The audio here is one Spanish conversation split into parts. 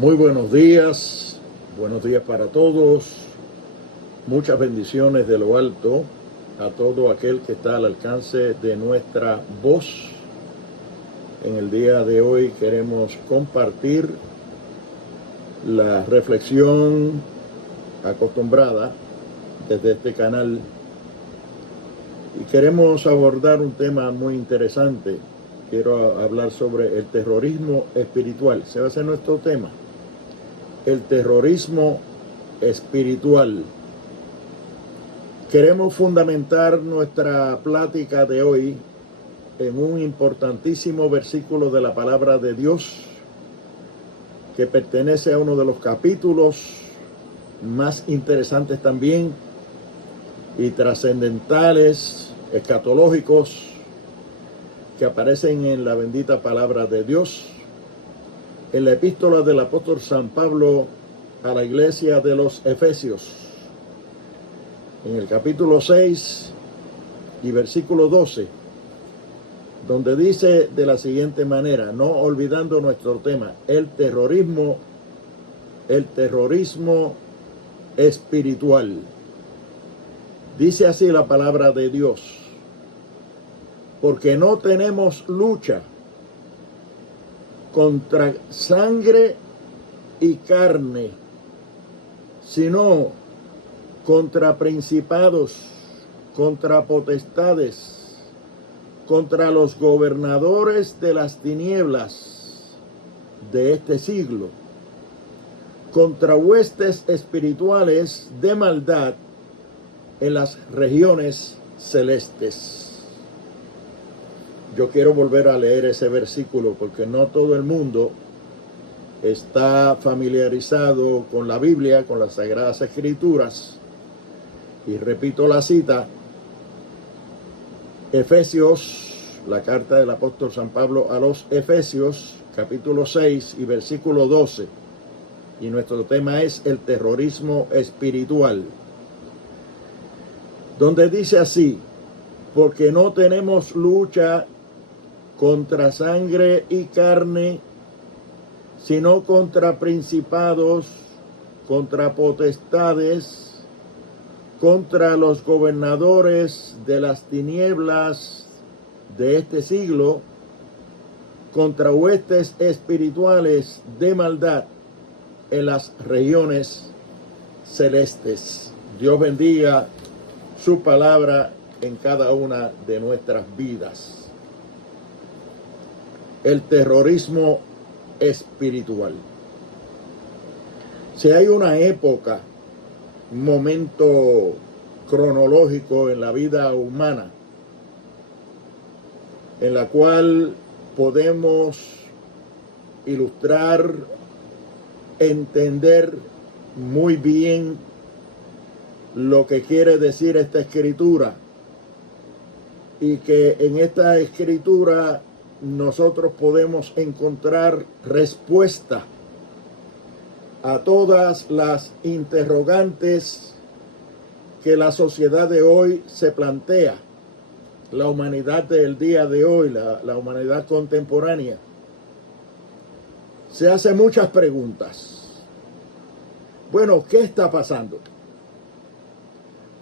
Muy buenos días para todos, muchas bendiciones de lo alto a todo aquel que está al alcance de nuestra voz. En el día de hoy queremos compartir la reflexión acostumbrada desde este canal y queremos abordar un tema muy interesante. Quiero hablar sobre el terrorismo espiritual. Ese va a ser nuestro tema. El terrorismo espiritual. Queremos fundamentar nuestra plática de hoy en un importantísimo versículo de la palabra de Dios que pertenece a uno de los capítulos más interesantes también y trascendentales, escatológicos, que aparecen en la bendita palabra de Dios, en la epístola del apóstol San Pablo a la iglesia de los Efesios, en el capítulo 6 y versículo 12, donde dice de la siguiente manera, no olvidando nuestro tema, el terrorismo espiritual. Dice así la palabra de Dios: porque no tenemos lucha contra sangre y carne, sino contra principados, contra potestades, contra los gobernadores de las tinieblas de este siglo, contra huestes espirituales de maldad en las regiones celestes. Yo quiero volver a leer ese versículo porque no todo el mundo está familiarizado con la Biblia, con las Sagradas Escrituras. Y repito la cita, Efesios, la carta del apóstol San Pablo a los Efesios, capítulo 6 y versículo 12. Y nuestro tema es el terrorismo espiritual, donde dice así: porque no tenemos lucha contra sangre y carne, sino contra principados, contra potestades, contra los gobernadores de las tinieblas de este siglo, contra huestes espirituales de maldad en las regiones celestes. Dios bendiga su palabra en cada una de nuestras vidas. El terrorismo espiritual. Si hay una época, un momento cronológico en la vida humana en la cual podemos ilustrar, entender muy bien lo que quiere decir esta escritura, y que en esta escritura nosotros podemos encontrar respuesta a todas las interrogantes que la sociedad de hoy se plantea, la humanidad del día de hoy, la humanidad contemporánea. Se hace muchas preguntas. Bueno, ¿qué está pasando?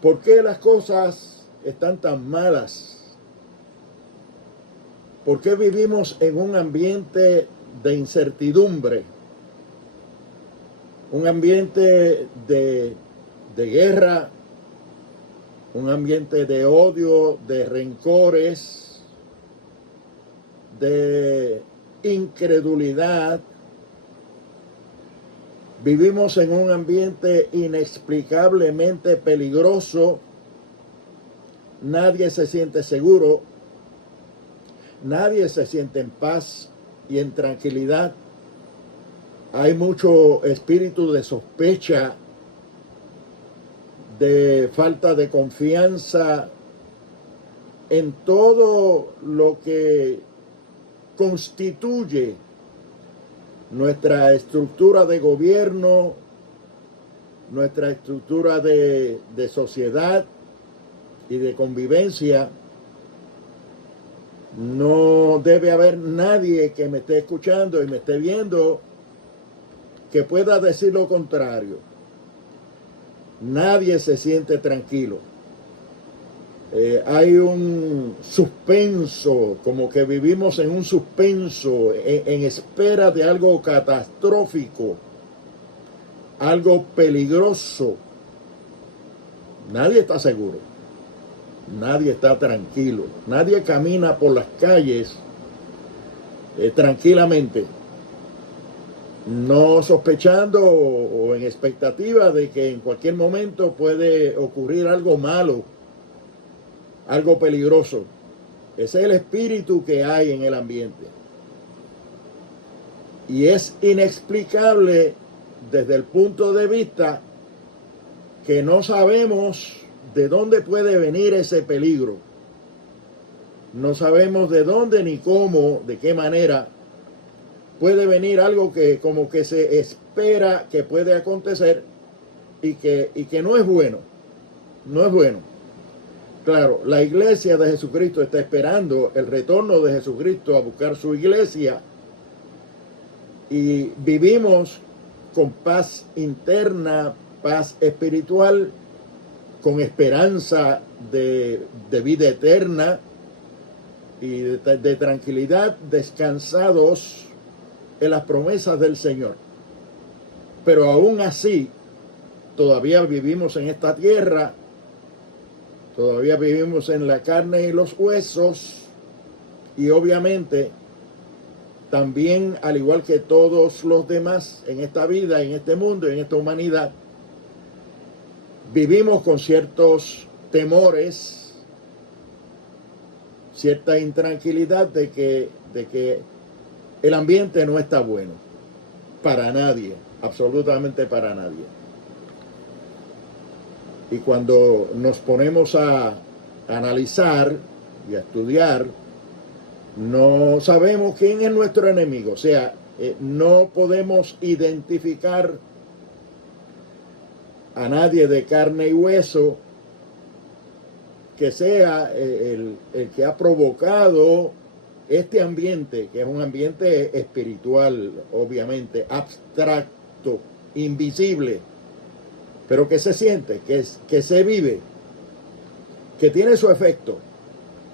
¿Por qué las cosas están tan malas? ¿Por qué vivimos en un ambiente de incertidumbre? Un ambiente de guerra, un ambiente de odio, de rencores, de incredulidad. Vivimos en un ambiente inexplicablemente peligroso. Nadie se siente seguro. Nadie se siente en paz y en tranquilidad. Hay mucho espíritu de sospecha, de falta de confianza en todo lo que constituye nuestra estructura de gobierno, nuestra estructura de sociedad y de convivencia. No debe haber nadie que me esté escuchando y me esté viendo que pueda decir lo contrario. Nadie se siente tranquilo. Hay un suspenso, como que vivimos en un suspenso, en espera de algo catastrófico, algo peligroso. Nadie está seguro, nadie está tranquilo, nadie camina por las calles tranquilamente, no sospechando o en expectativa de que en cualquier momento puede ocurrir algo malo, algo peligroso. Ese es el espíritu que hay en el ambiente. Y es inexplicable desde el punto de vista que no sabemos de dónde puede venir ese peligro. No sabemos de dónde ni cómo, de qué manera puede venir algo que como que se espera que puede acontecer y que no es bueno. No es bueno. Claro, la iglesia de Jesucristo está esperando el retorno de Jesucristo a buscar su iglesia y vivimos con paz interna, paz espiritual, con esperanza de vida eterna y de tranquilidad, descansados en las promesas del Señor. Pero aún así, todavía vivimos en esta tierra, todavía vivimos en la carne y los huesos, y obviamente también, al igual que todos los demás en esta vida, en este mundo, en esta humanidad, vivimos con ciertos temores, cierta intranquilidad de que el ambiente no está bueno para nadie, absolutamente para nadie. Y cuando nos ponemos a analizar y a estudiar, no sabemos quién es nuestro enemigo. O sea, no podemos identificar a nadie de carne y hueso que sea el que ha provocado este ambiente, que es un ambiente espiritual, obviamente, abstracto, invisible, pero que se siente, que se vive, que tiene su efecto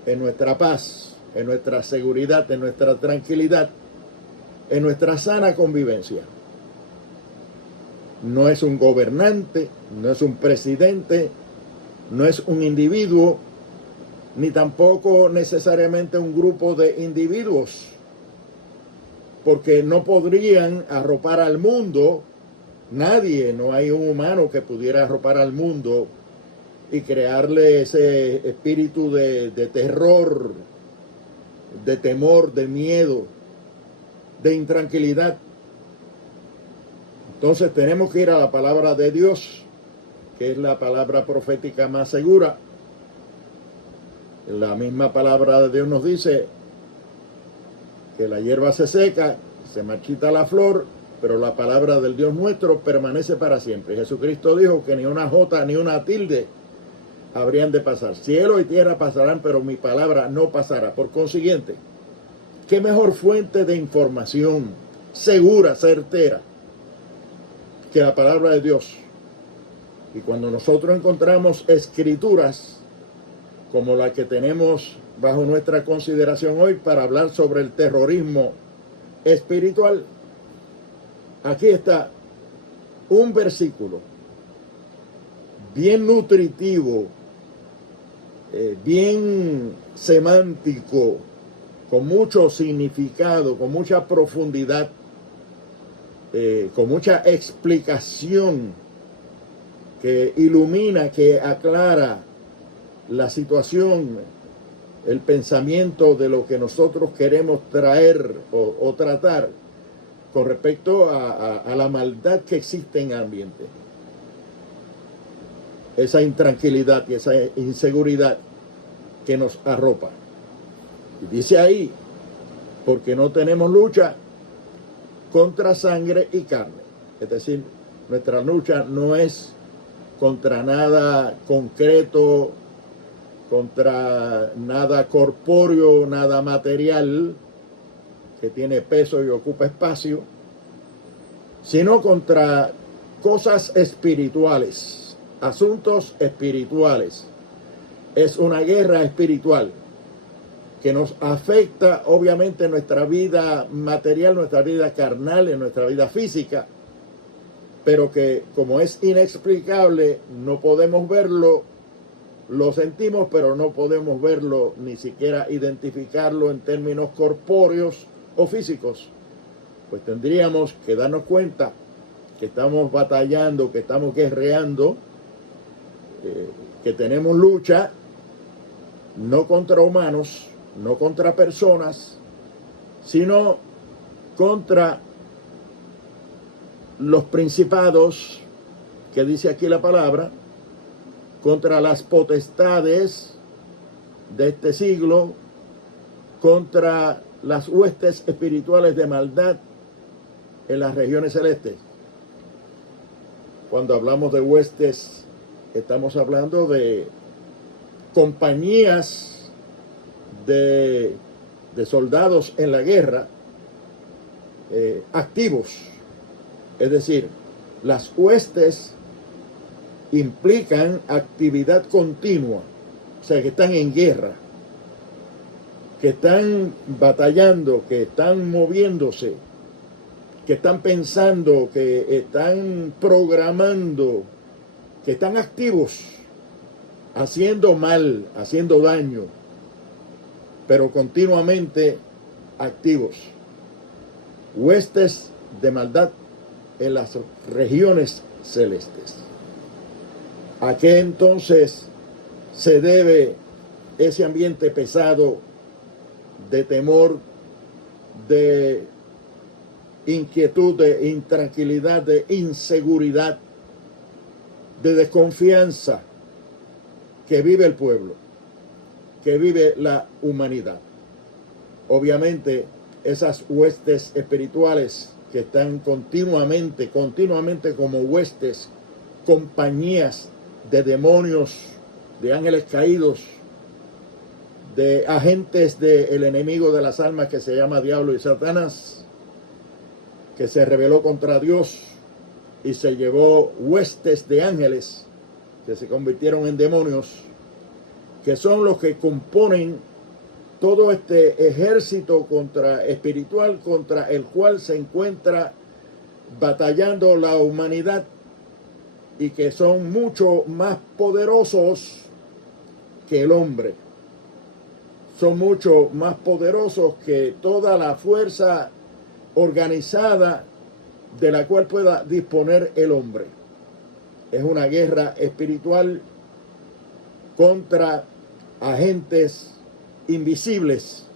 en nuestra paz, en nuestra seguridad, en nuestra tranquilidad, en nuestra sana convivencia. No es un gobernante, no es un presidente, no es un individuo, ni tampoco necesariamente un grupo de individuos, porque no podrían arropar al mundo. Nadie, no hay un humano que pudiera arropar al mundo y crearle ese espíritu de terror, de temor, de miedo, de intranquilidad. Entonces tenemos que ir a la palabra de Dios, que es la palabra profética más segura. La misma palabra de Dios nos dice que la hierba se seca, se marchita la flor, pero la palabra del Dios nuestro permanece para siempre. Jesucristo dijo que ni una jota ni una tilde habrían de pasar. Cielo y tierra pasarán, pero mi palabra no pasará. Por consiguiente, ¿qué mejor fuente de información segura, certera, que la palabra de Dios? Y cuando nosotros encontramos escrituras como la que tenemos bajo nuestra consideración hoy para hablar sobre el terrorismo espiritual, aquí está un versículo bien nutritivo, bien semántico, con mucho significado, con mucha profundidad, con mucha explicación, que ilumina, que aclara la situación, el pensamiento de lo que nosotros queremos traer o tratar con respecto a la maldad que existe en el ambiente. Esa intranquilidad y esa inseguridad que nos arropa. Y dice ahí, porque no tenemos lucha contra sangre y carne. Es decir, nuestra lucha no es contra nada concreto, contra nada corpóreo, nada material que tiene peso y ocupa espacio, sino contra cosas espirituales, asuntos espirituales. Es una guerra espiritual que nos afecta obviamente en nuestra vida material, nuestra vida carnal, en nuestra vida física, pero que como es inexplicable, no podemos verlo, lo sentimos, pero no podemos verlo, ni siquiera identificarlo en términos corpóreos o físicos. Pues tendríamos que darnos cuenta que estamos batallando, que estamos guerreando, que tenemos lucha, no contra humanos, no contra personas, sino contra los principados, que dice aquí la palabra, contra las potestades de este siglo, contra las huestes espirituales de maldad en las regiones celestes. Cuando hablamos de huestes, estamos hablando de compañías de soldados en la guerra activos. Es decir, las huestes implican actividad continua, o sea, que están en guerra, que están batallando, que están moviéndose, que están pensando, que están programando, que están activos, haciendo mal, haciendo daño, pero continuamente activos. Huestes de maldad en las regiones celestes. ¿A qué entonces se debe ese ambiente pesado de temor, de inquietud, de intranquilidad, de inseguridad, de desconfianza que vive el pueblo, que vive la humanidad? Obviamente, esas huestes espirituales que están continuamente como huestes, compañías de demonios, de ángeles caídos, de agentes del enemigo de las almas que se llama Diablo y Satanás, que se rebeló contra Dios y se llevó huestes de ángeles que se convirtieron en demonios, que son los que componen todo este ejército espiritual contra el cual se encuentra batallando la humanidad, y que son mucho más poderosos que el hombre. Son mucho más poderosos que toda la fuerza organizada de la cual pueda disponer el hombre. Es una guerra espiritual contra agentes invisibles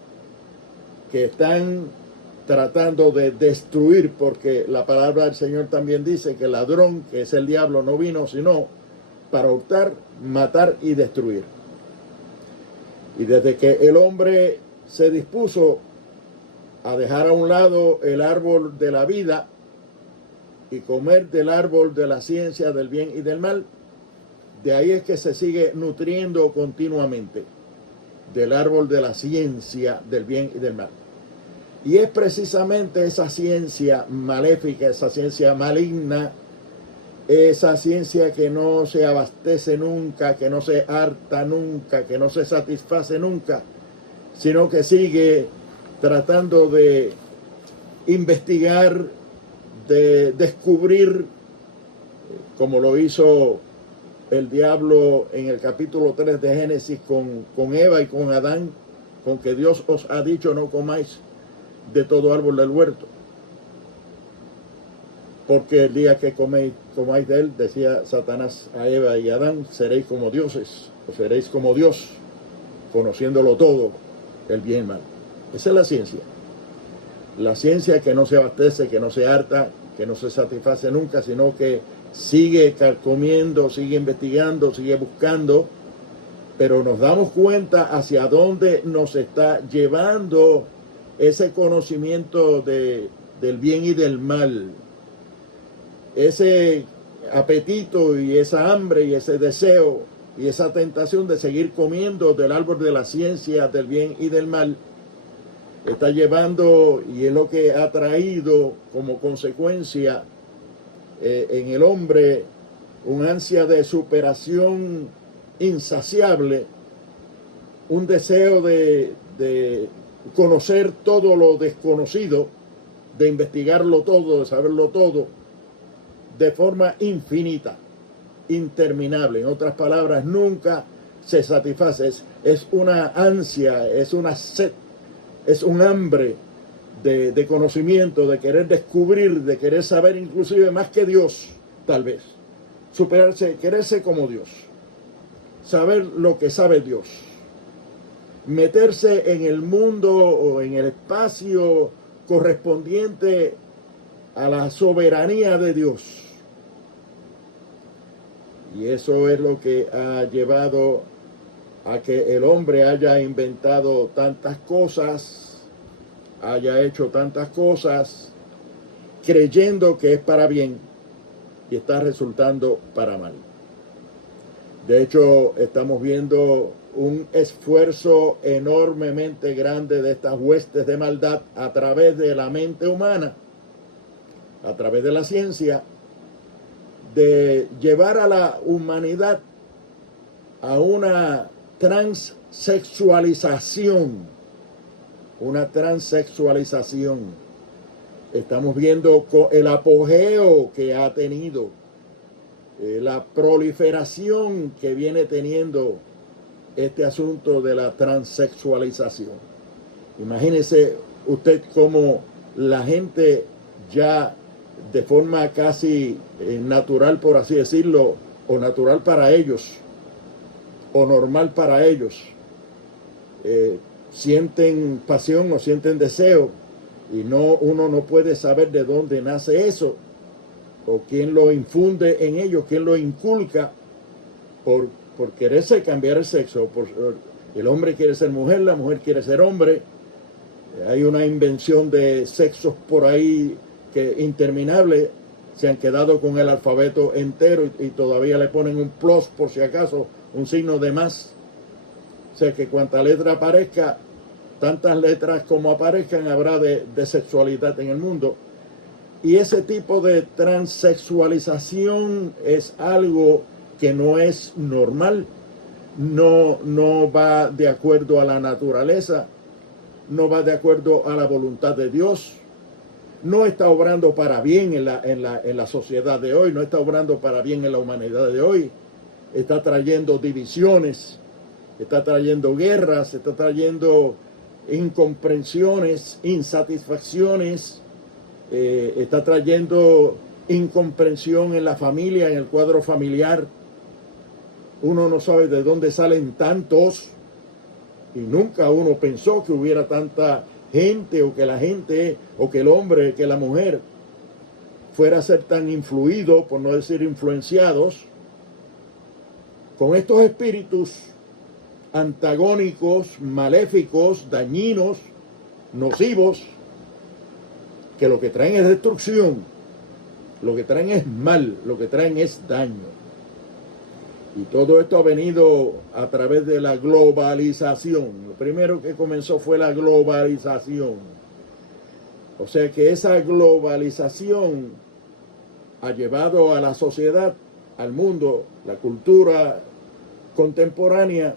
que están tratando de destruir, porque la palabra del Señor también dice que el ladrón, que es el diablo, no vino sino para hurtar, matar y destruir. Y desde que el hombre se dispuso a dejar a un lado el árbol de la vida y comer del árbol de la ciencia del bien y del mal, de ahí es que se sigue nutriendo continuamente del árbol de la ciencia del bien y del mal. Y es precisamente esa ciencia maléfica, esa ciencia maligna, esa ciencia que no se abastece nunca, que no se harta nunca, que no se satisface nunca, sino que sigue tratando de investigar, de descubrir, como lo hizo el diablo en el capítulo 3 de Génesis con Eva y con Adán, con que Dios os ha dicho no comáis de todo árbol del huerto, porque el día que comáis de él, decía Satanás a Eva y a Adán, seréis como dioses, o seréis como Dios, conociéndolo todo, el bien y el mal. Esa es la ciencia que no se abastece, que no se harta, que no se satisface nunca, sino que sigue comiendo, sigue investigando, sigue buscando, pero nos damos cuenta hacia dónde nos está llevando ese conocimiento del bien y del mal, ese apetito y esa hambre y ese deseo y esa tentación de seguir comiendo del árbol de la ciencia del bien y del mal, está llevando, y es lo que ha traído como consecuencia en el hombre un ansia de superación insaciable, un deseo de conocer todo lo desconocido, de investigarlo todo, de saberlo todo, de forma infinita, interminable. En otras palabras, nunca se satisface. Es una ansia, es una sed, es un hambre de conocimiento, de querer descubrir, de querer saber inclusive más que Dios, tal vez. Superarse, quererse como Dios. Saber lo que sabe Dios. Meterse en el mundo o en el espacio correspondiente a la soberanía de Dios. Y eso es lo que ha llevado a que el hombre haya inventado tantas cosas, haya hecho tantas cosas, creyendo que es para bien y está resultando para mal. De hecho, estamos viendo un esfuerzo enormemente grande de estas huestes de maldad a través de la mente humana, a través de la ciencia, de llevar a la humanidad a una transexualización. Una transexualización. Estamos viendo el apogeo que ha tenido, la proliferación que viene teniendo este asunto de la transexualización. Imagínese usted cómo la gente ya de forma casi natural, por así decirlo, o natural para ellos, o normal para ellos, sienten pasión o sienten deseo, y uno no puede saber de dónde nace eso, o quién lo infunde en ellos, quién lo inculca por quererse cambiar el sexo. El hombre quiere ser mujer, la mujer quiere ser hombre. Hay una invención de sexos por ahí que interminable. Se han quedado con el alfabeto entero y todavía le ponen un plus por si acaso, un signo de más. O sea que cuanta letra aparezca, tantas letras como aparezcan, habrá de sexualidad en el mundo. Y ese tipo de transexualización es algo que no es normal, no va de acuerdo a la naturaleza, no va de acuerdo a la voluntad de Dios, no está obrando para bien en la sociedad de hoy, no está obrando para bien en la humanidad de hoy, está trayendo divisiones, está trayendo guerras, está trayendo incomprensiones, insatisfacciones, está trayendo incomprensión en la familia, en el cuadro familiar. Uno no sabe de dónde salen tantos, y nunca uno pensó que hubiera tanta gente, o que la gente, o que el hombre, que la mujer fuera a ser tan influido, por no decir influenciados, con estos espíritus antagónicos, maléficos, dañinos, nocivos, que lo que traen es destrucción, lo que traen es mal, lo que traen es daño. Y todo esto ha venido a través de la globalización. Lo primero que comenzó fue la globalización. O sea que esa globalización ha llevado a la sociedad, al mundo, la cultura contemporánea,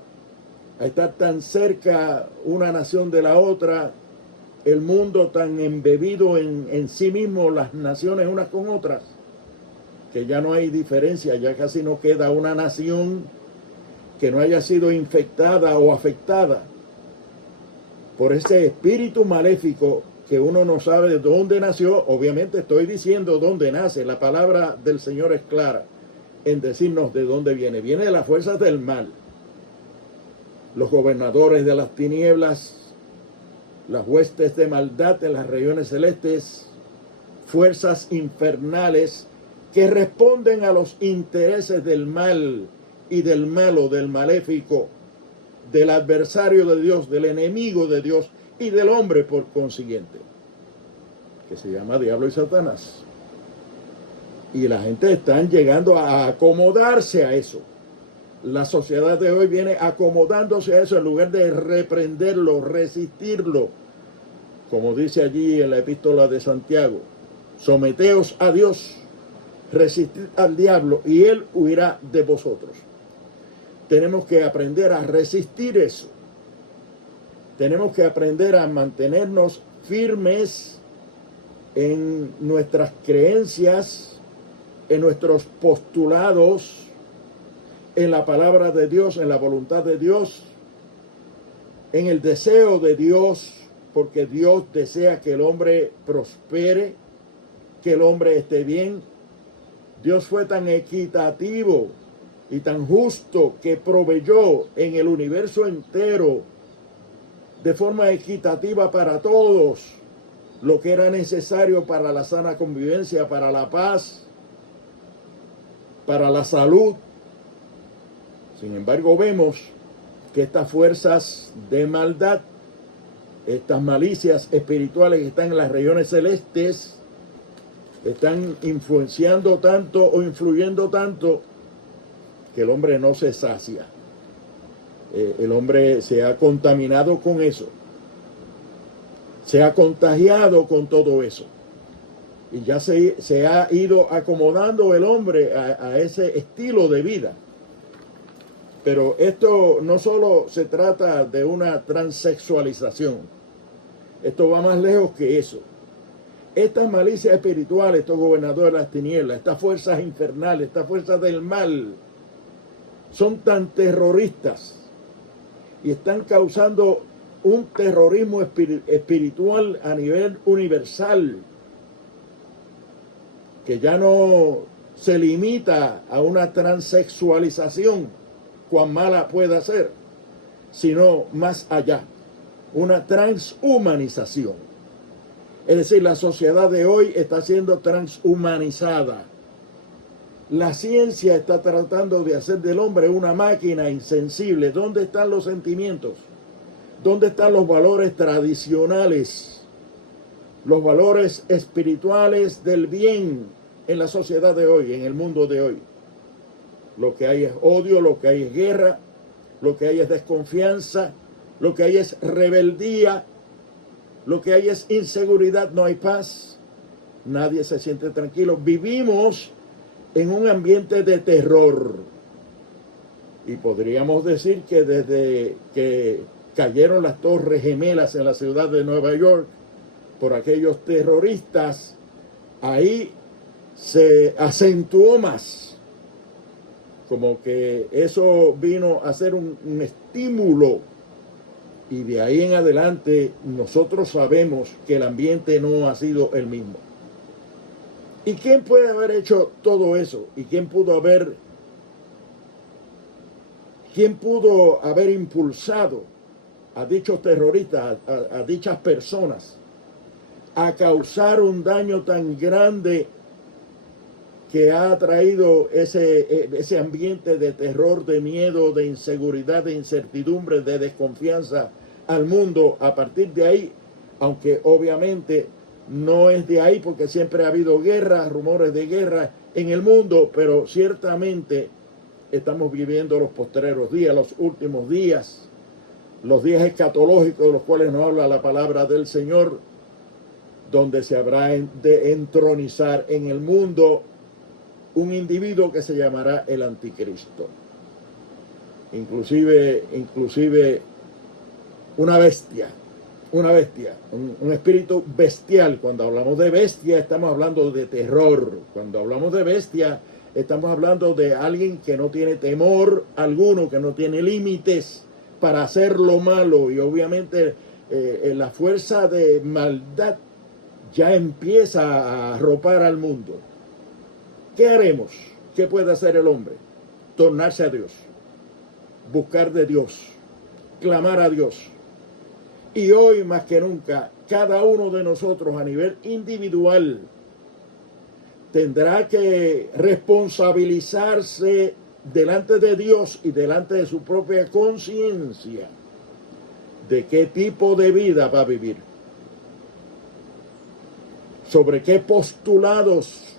a estar tan cerca una nación de la otra, el mundo tan embebido en sí mismo, las naciones unas con otras, que ya no hay diferencia, ya casi no queda una nación que no haya sido infectada o afectada por ese espíritu maléfico que uno no sabe de dónde nació. Obviamente estoy diciendo dónde nace, la palabra del Señor es clara en decirnos de dónde viene. Viene de las fuerzas del mal, los gobernadores de las tinieblas, las huestes de maldad en las regiones celestes, fuerzas infernales que responden a los intereses del mal y del malo, del maléfico, del adversario de Dios, del enemigo de Dios y del hombre por consiguiente, que se llama diablo y Satanás. Y la gente está llegando a acomodarse a eso. La sociedad de hoy viene acomodándose a eso en lugar de reprenderlo, resistirlo. Como dice allí en la epístola de Santiago, someteos a Dios, resistid al diablo y él huirá de vosotros. Tenemos que aprender a resistir eso. Tenemos que aprender a mantenernos firmes en nuestras creencias, en nuestros postulados, en la palabra de Dios, en la voluntad de Dios, en el deseo de Dios, porque Dios desea que el hombre prospere, que el hombre esté bien. Dios fue tan equitativo y tan justo que proveyó en el universo entero de forma equitativa para todos lo que era necesario para la sana convivencia, para la paz, para la salud. Sin embargo, vemos que estas fuerzas de maldad, estas malicias espirituales que están en las regiones celestes, están influenciando tanto o influyendo tanto que el hombre no se sacia. El hombre se ha contaminado con eso. Se ha contagiado con todo eso. Y ya se ha ido acomodando el hombre a ese estilo de vida. Pero esto no solo se trata de una transexualización. Esto va más lejos que eso. Estas malicias espirituales, estos gobernadores de las tinieblas, estas fuerzas infernales, estas fuerzas del mal, son tan terroristas y están causando un terrorismo espiritual a nivel universal que ya no se limita a una transexualización, cuán mala pueda ser, sino más allá, una transhumanización. Es decir, la sociedad de hoy está siendo transhumanizada. La ciencia está tratando de hacer del hombre una máquina insensible. ¿Dónde están los sentimientos? ¿Dónde están los valores tradicionales? Los valores espirituales del bien en la sociedad de hoy, en el mundo de hoy. Lo que hay es odio, lo que hay es guerra, lo que hay es desconfianza, lo que hay es rebeldía, lo que hay es inseguridad, no hay paz, nadie se siente tranquilo. Vivimos en un ambiente de terror. Y podríamos decir que desde que cayeron las Torres Gemelas en la ciudad de Nueva York por aquellos terroristas, ahí se acentuó más. Como que eso vino a ser un estímulo. Y de ahí en adelante nosotros sabemos que el ambiente no ha sido el mismo. ¿Y quién puede haber hecho todo eso? ¿Y quién pudo haber impulsado a dichos terroristas, a dichas personas, a causar un daño tan grande que ha traído ese ambiente de terror, de miedo, de inseguridad, de incertidumbre, de desconfianza al mundo? A partir de ahí, aunque obviamente no es de ahí porque siempre ha habido guerras, rumores de guerra en el mundo, pero ciertamente estamos viviendo los postreros días, los últimos días, los días escatológicos de los cuales nos habla la palabra del Señor, donde se habrá de entronizar en el mundo un individuo que se llamará el anticristo. Inclusive una bestia, un espíritu bestial. Cuando hablamos de bestia estamos hablando de terror. Cuando hablamos de bestia estamos hablando de alguien que no tiene temor alguno, que no tiene límites para hacer lo malo. Y obviamente la fuerza de maldad ya empieza a arropar al mundo. ¿Qué haremos? ¿Qué puede hacer el hombre? Tornarse a Dios, buscar de Dios, clamar a Dios. Y hoy más que nunca, cada uno de nosotros a nivel individual tendrá que responsabilizarse delante de Dios y delante de su propia conciencia de qué tipo de vida va a vivir, sobre qué postulados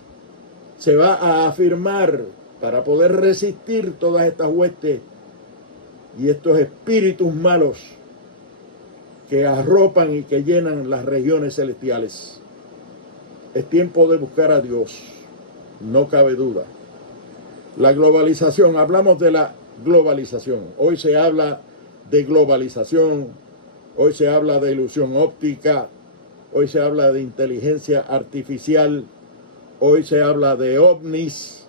se va a afirmar para poder resistir todas estas huestes y estos espíritus malos que arropan y que llenan las regiones celestiales. Es tiempo de buscar a Dios. no cabe duda. La globalización, hablamos de la globalización. Hoy se habla de globalización, hoy se habla de ilusión óptica, hoy se habla de inteligencia artificial, hoy se habla de ovnis,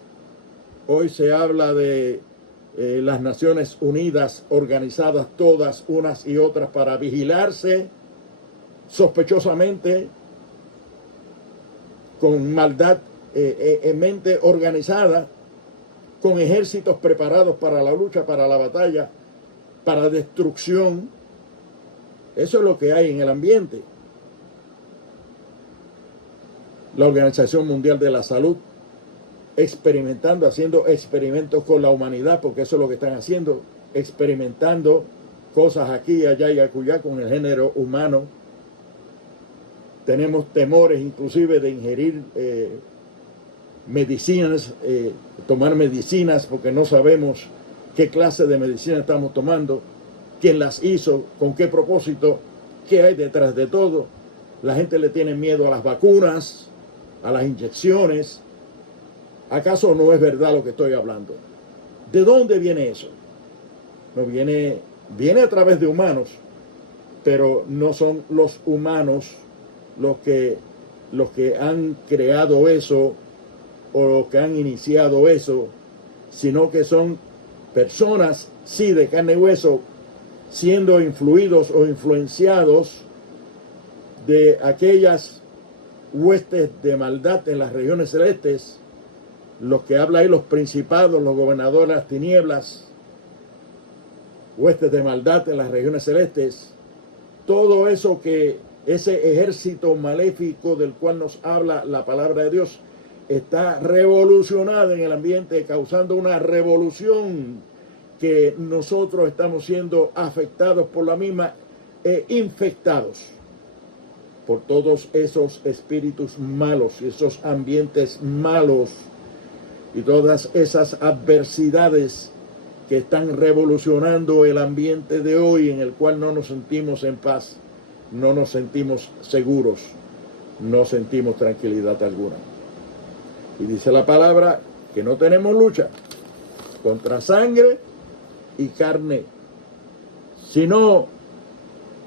hoy se habla de las Naciones Unidas organizadas todas unas y otras para vigilarse sospechosamente, con maldad en mente organizada, con ejércitos preparados para la lucha, para la batalla, para destrucción. Eso es lo que hay en el ambiente. La Organización Mundial de la Salud experimentando, haciendo experimentos con la humanidad, porque eso es lo que están haciendo, experimentando cosas aquí, allá y acullá con el género humano. Tenemos temores inclusive de ingerir medicinas, tomar medicinas, porque no sabemos qué clase de medicina estamos tomando, quién las hizo, con qué propósito, qué hay detrás de todo. La gente le tiene miedo a las vacunas, a las inyecciones. ¿Acaso no es verdad lo que estoy hablando? ¿De dónde viene eso? No viene a través de humanos, pero no son los humanos los que han creado eso o los que han iniciado eso, sino que son personas, sí, de carne y hueso, siendo influidos o influenciados de aquellas huestes de maldad en las regiones celestes, los que habla ahí, los principados, los gobernadores de las tinieblas, huestes de maldad en las regiones celestes, todo eso que ese ejército maléfico del cual nos habla la palabra de Dios está revolucionado en el ambiente, causando una revolución que nosotros estamos siendo afectados por la misma e infectados por todos esos espíritus malos, esos ambientes malos y todas esas adversidades que están revolucionando el ambiente de hoy, en el cual no nos sentimos en paz, no nos sentimos seguros, no sentimos tranquilidad alguna. Y dice la palabra que no tenemos lucha contra sangre y carne, sino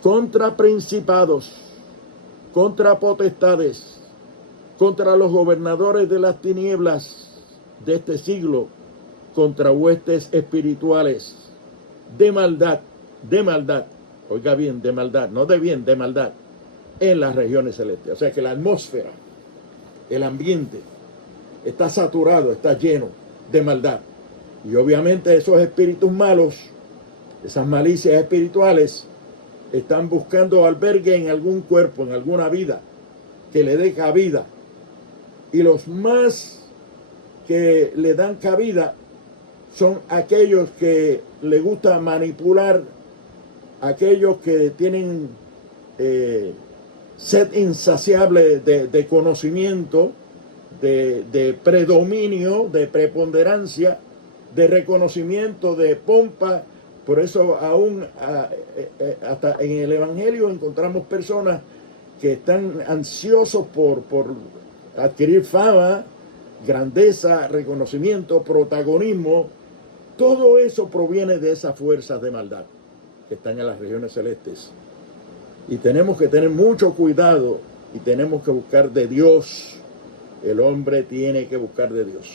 contra principados, contra potestades, contra los gobernadores de las tinieblas de este siglo, contra huestes espirituales de maldad, oiga bien, de maldad, no de bien, de maldad, en las regiones celestes. O sea que la atmósfera, el ambiente, está saturado, está lleno de maldad. Y obviamente esos espíritus malos, esas malicias espirituales, están buscando albergue en algún cuerpo, en alguna vida, que le dé cabida. Y los más que le dan cabida son aquellos que le gusta manipular, aquellos que tienen sed insaciable de conocimiento, de predominio, de preponderancia, de reconocimiento, de pompa. Por eso aún hasta en el Evangelio encontramos personas que están ansiosos por adquirir fama, grandeza, reconocimiento, protagonismo. Todo eso proviene de esas fuerzas de maldad que están en las regiones celestes. Y tenemos que tener mucho cuidado y tenemos que buscar de Dios. El hombre tiene que buscar de Dios.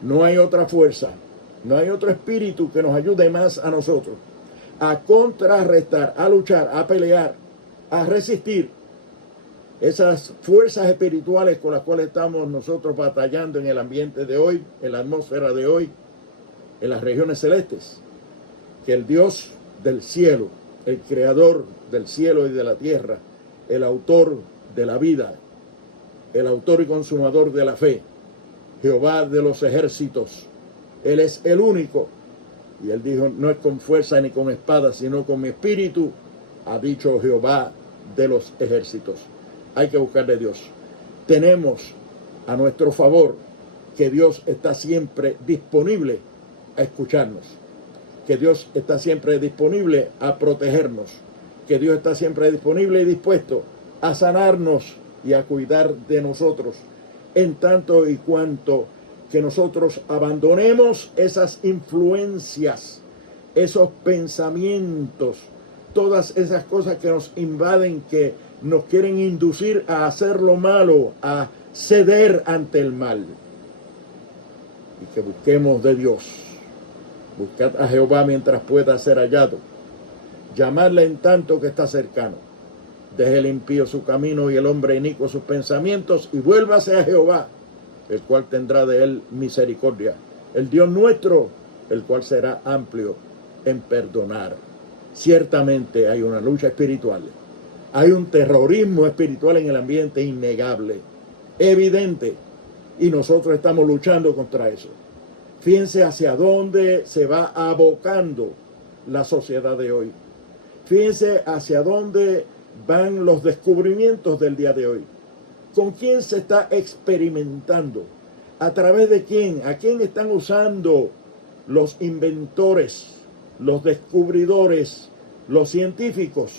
No hay otra fuerza, no hay otro espíritu que nos ayude más a nosotros a contrarrestar, a luchar, a pelear, a resistir esas fuerzas espirituales con las cuales estamos nosotros batallando en el ambiente de hoy, en la atmósfera de hoy, en las regiones celestes. Que el Dios del cielo, el creador del cielo y de la tierra, el autor de la vida, el autor y consumador de la fe, Jehová de los ejércitos, Él es el único. Y Él dijo, no es con fuerza ni con espada, sino con mi espíritu, ha dicho Jehová de los ejércitos. Hay que buscar de Dios. Tenemos a nuestro favor que Dios está siempre disponible a escucharnos, que Dios está siempre disponible a protegernos, que Dios está siempre disponible y dispuesto a sanarnos y a cuidar de nosotros, en tanto y cuanto que nosotros abandonemos esas influencias, esos pensamientos, todas esas cosas que nos invaden, que nos quieren inducir a hacer lo malo, a ceder ante el mal. Y que busquemos de Dios. Buscad a Jehová mientras pueda ser hallado. Llamadle en tanto que está cercano. Deje el impío su camino y el hombre inicuo sus pensamientos, y vuélvase a Jehová, el cual tendrá de él misericordia. El Dios nuestro, el cual será amplio en perdonar. Ciertamente hay una lucha espiritual. Hay un terrorismo espiritual en el ambiente innegable, evidente, y nosotros estamos luchando contra eso. Fíjense hacia dónde se va abocando la sociedad de hoy. Fíjense hacia dónde van los descubrimientos del día de hoy. ¿Con quién se está experimentando? ¿A través de quién? ¿A quién están usando los inventores, los descubridores, los científicos?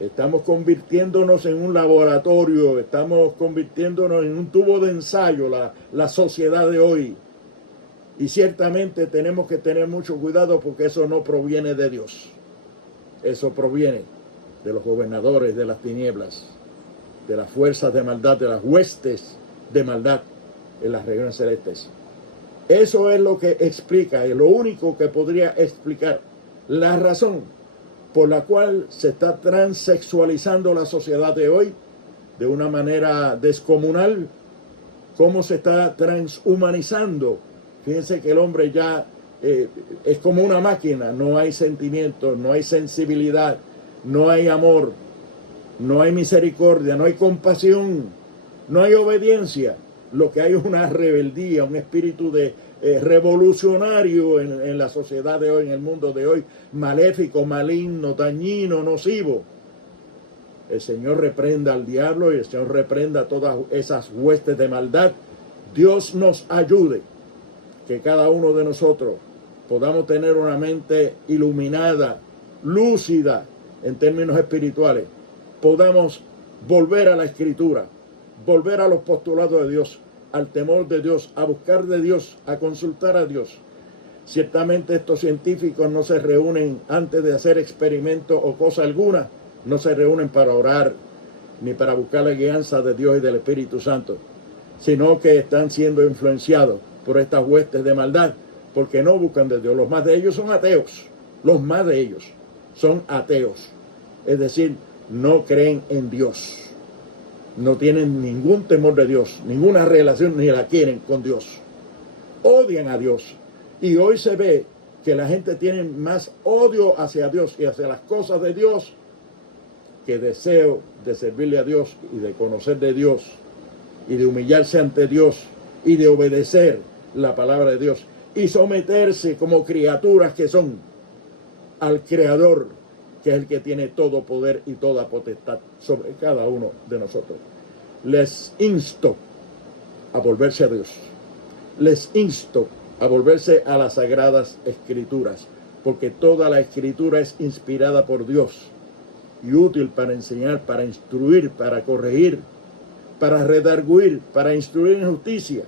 Estamos convirtiéndonos en un laboratorio, estamos convirtiéndonos en un tubo de ensayo, la sociedad de hoy. Y ciertamente tenemos que tener mucho cuidado, porque eso no proviene de Dios. Eso proviene de los gobernadores de las tinieblas, de las fuerzas de maldad, de las huestes de maldad en las regiones celestes. Eso es lo que explica, es lo único que podría explicar la razón por la cual se está transexualizando la sociedad de hoy de una manera descomunal, cómo se está transhumanizando. Fíjense que el hombre ya es como una máquina, no hay sentimientos, no hay sensibilidad, no hay amor, no hay misericordia, no hay compasión, no hay obediencia. Lo que hay es una rebeldía, un espíritu de revolucionario en la sociedad de hoy, en el mundo de hoy, maléfico, maligno, dañino, nocivo. El Señor reprenda al diablo y el Señor reprenda todas esas huestes de maldad. Dios nos ayude, que cada uno de nosotros podamos tener una mente iluminada, lúcida en términos espirituales, podamos volver a la Escritura, volver a los postulados de Dios, al temor de Dios, a buscar de Dios, a consultar a Dios. Ciertamente estos científicos no se reúnen antes de hacer experimentos o cosa alguna, no se reúnen para orar ni para buscar la guianza de Dios y del Espíritu Santo, sino que están siendo influenciados por estas huestes de maldad, porque no buscan de Dios. Los más de ellos son ateos, los más de ellos son ateos, es decir, no creen en Dios, no tienen ningún temor de Dios, ninguna relación ni la quieren con Dios, odian a Dios. Y hoy se ve que la gente tiene más odio hacia Dios y hacia las cosas de Dios que deseo de servirle a Dios y de conocer de Dios y de humillarse ante Dios y de obedecer la palabra de Dios y someterse como criaturas que son al Creador, que es el que tiene todo poder y toda potestad sobre cada uno de nosotros. Les insto a volverse a Dios. Les insto a volverse a las Sagradas Escrituras, porque toda la Escritura es inspirada por Dios y útil para enseñar, para instruir, para corregir, para redarguir, para instruir en justicia,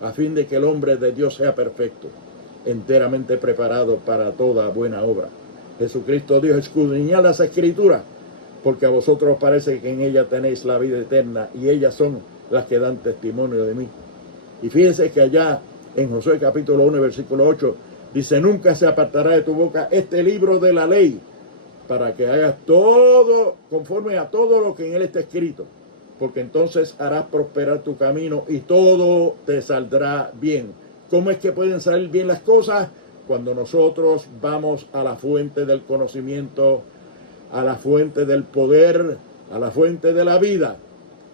a fin de que el hombre de Dios sea perfecto, enteramente preparado para toda buena obra. Jesucristo dijo: escudriñad las Escrituras, porque a vosotros os parece que en ellas tenéis la vida eterna, y ellas son las que dan testimonio de mí. Y fíjense que allá en Josué capítulo 1, versículo 8, dice: nunca se apartará de tu boca este libro de la ley, para que hagas todo conforme a todo lo que en él está escrito, porque entonces harás prosperar tu camino y todo te saldrá bien. ¿Cómo es que pueden salir bien las cosas? Cuando nosotros vamos a la fuente del conocimiento, a la fuente del poder, a la fuente de la vida,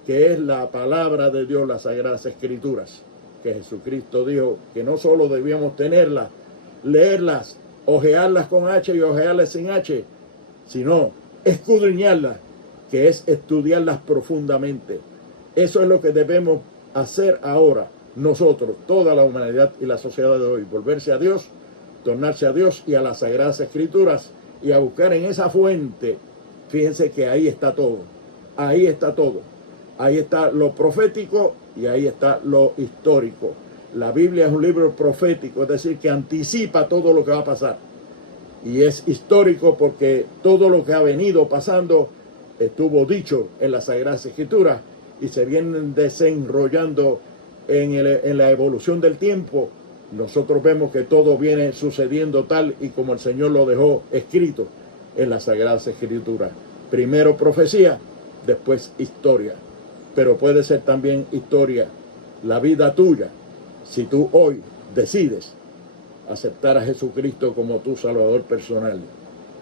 que es la palabra de Dios, las Sagradas Escrituras, que Jesucristo dijo que no solo debíamos tenerlas, leerlas, ojearlas con H y ojearlas sin H, sino escudriñarlas, que es estudiarlas profundamente. Eso es lo que debemos hacer ahora nosotros, toda la humanidad y la sociedad de hoy: volverse a Dios, tornarse a Dios y a las Sagradas Escrituras, y a buscar en esa fuente. Fíjense que ahí está todo, ahí está todo. Ahí está lo profético y ahí está lo histórico. La Biblia es un libro profético, es decir, que anticipa todo lo que va a pasar. Y es histórico porque todo lo que ha venido pasando estuvo dicho en las Sagradas Escrituras y se vienen desenrollando en la evolución del tiempo. Nosotros vemos que todo viene sucediendo tal y como el Señor lo dejó escrito en las Sagradas Escrituras. Primero profecía, después historia. Pero puede ser también historia la vida tuya, si tú hoy decides aceptar a Jesucristo como tu Salvador personal,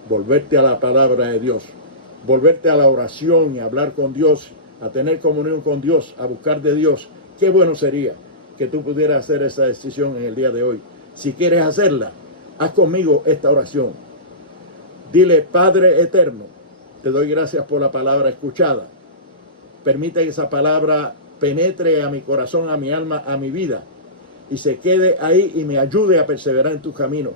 volverte a la palabra de Dios, volverte a la oración y hablar con Dios, a tener comunión con Dios, a buscar de Dios. Qué bueno sería que tú pudieras hacer esa decisión en el día de hoy. Si quieres hacerla, haz conmigo esta oración. Dile: Padre eterno, te doy gracias por la palabra escuchada. Permite que esa palabra penetre a mi corazón, a mi alma, a mi vida, y se quede ahí y me ayude a perseverar en tus caminos.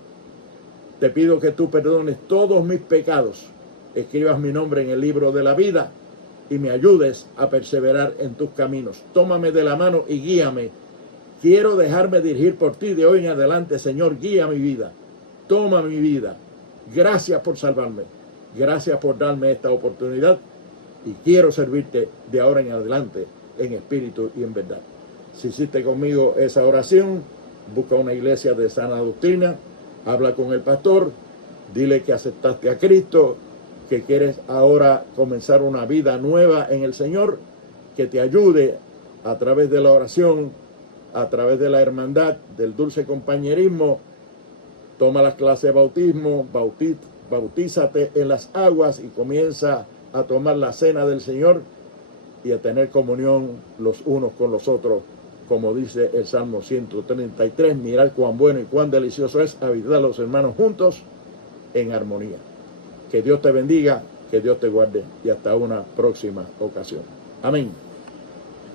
Te pido que tú perdones todos mis pecados, escribas mi nombre en el libro de la vida y me ayudes a perseverar en tus caminos. Tómame de la mano y guíame. Quiero dejarme dirigir por ti de hoy en adelante, Señor. Guía mi vida, toma mi vida. Gracias por salvarme, gracias por darme esta oportunidad y quiero servirte de ahora en adelante en espíritu y en verdad. Si hiciste conmigo esa oración, busca una iglesia de sana doctrina, habla con el pastor, dile que aceptaste a Cristo, que quieres ahora comenzar una vida nueva en el Señor, que te ayude a través de la oración, a través de la hermandad, del dulce compañerismo. Toma las clases de bautismo, bautízate en las aguas y comienza a tomar la cena del Señor y a tener comunión los unos con los otros, como dice el Salmo 133, mirad cuán bueno y cuán delicioso es habitar los hermanos juntos en armonía. Que Dios te bendiga, que Dios te guarde y hasta una próxima ocasión. Amén.